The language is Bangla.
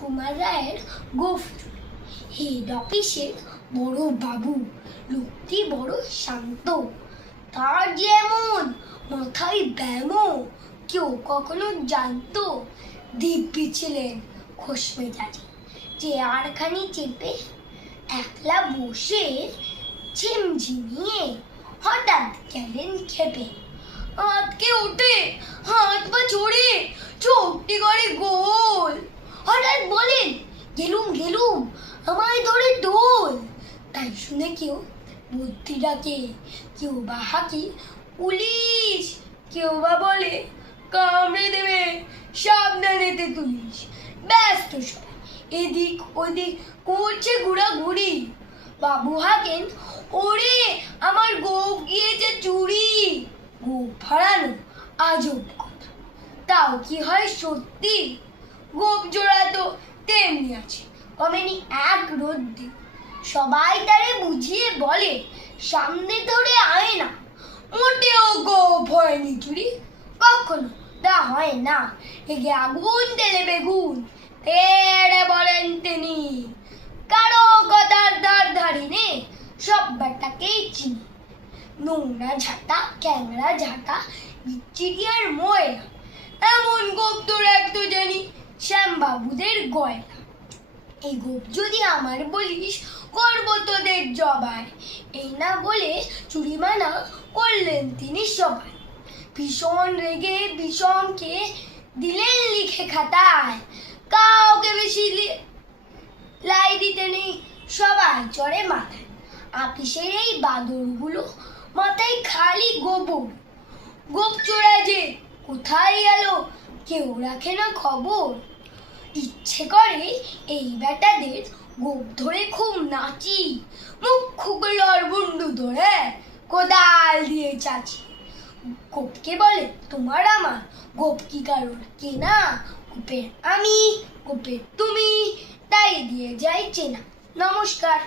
রাজকুমার রায়ের গোফ চুরি। হেড অফিসের বড় বাবু, লোকটি বড় শান্ত। তার যেমন মাথায় ব্যামো, কেউ কখনো জানতো। দিব্যি ছিলেন খোশ মেজাজি, চেয়ারখানি চেপে একলা বসে ঝিমঝিমিয়ে হঠাৎ গেলেন খেপে। আটকে উঠে হাত পা ছড়ে চোখটি করে গোল। হঠাৎ বলেন, গেলুম গেলুম, আমায় ধরে দোল। তাই শুনে কেউ বুদ্ধি ডাকে, কেউ বা হাঁকি পুলিশ, কেউ বা বলে কামড়ে দেবে, সাবধানেতে তুলিস। ব্যস্ত সবাই এদিক ওদিক করছে ঘোরাঘুরি। বাবু হাঁকেন, ওরে আমার গোপ গিয়েছে চুরি। গোপ হারানো আজব কথা, তাও কি হয় সত্যি? গোপ জোড়া তো তেমনি আছে, কমেনি এক রদ্দি। সবাই তারে বুঝিয়ে বলে, সামনে ধরে আয় না, মোটেও গোপ হয়নি চুরি। কখনো তা হয় না, এগে আগুন তেলে বেগুন, তেড়ে বলেন তিনি। কারো কথার ধার ধারি নে, সব বেটাকেই চিনি। নোংরা ঝাঁটা, ক্যাংরা ঝাঁটা, বিচ্ছিরি আর ময়লা, এমন গোপ তোর এক তো জানি শ্যামবাবুদের গয়না। এই গোপ যদি আমার বলিস, করবো তোদের জবাই। এই না বলে চুরি মানা করলেন তিনি সবাই। ভীষণ রেগে বিষমকে দিলেন লিখে খাতায়, কাউকে বেশি লাই দিতে নেই, সবাই চড়ে মাথায়। আপিসের এই বাদরগুলো মাথায় খালি গোবর। গোপ চোরা যে কোথায় গেল কেউ রাখে না খবর। ইচ্ছে করে এই বেটাদের গোপ ধরে খুব নাচি, মুখ খুগলার বন্ধু ধরে কোদাল দিয়ে চাচি। গোপকে বলে তোমার আমার, গোপ কি কারোর কেনা? গোপের আমি, গোপের তুমি, তাই দিয়ে যাই চেনা। নমস্কার।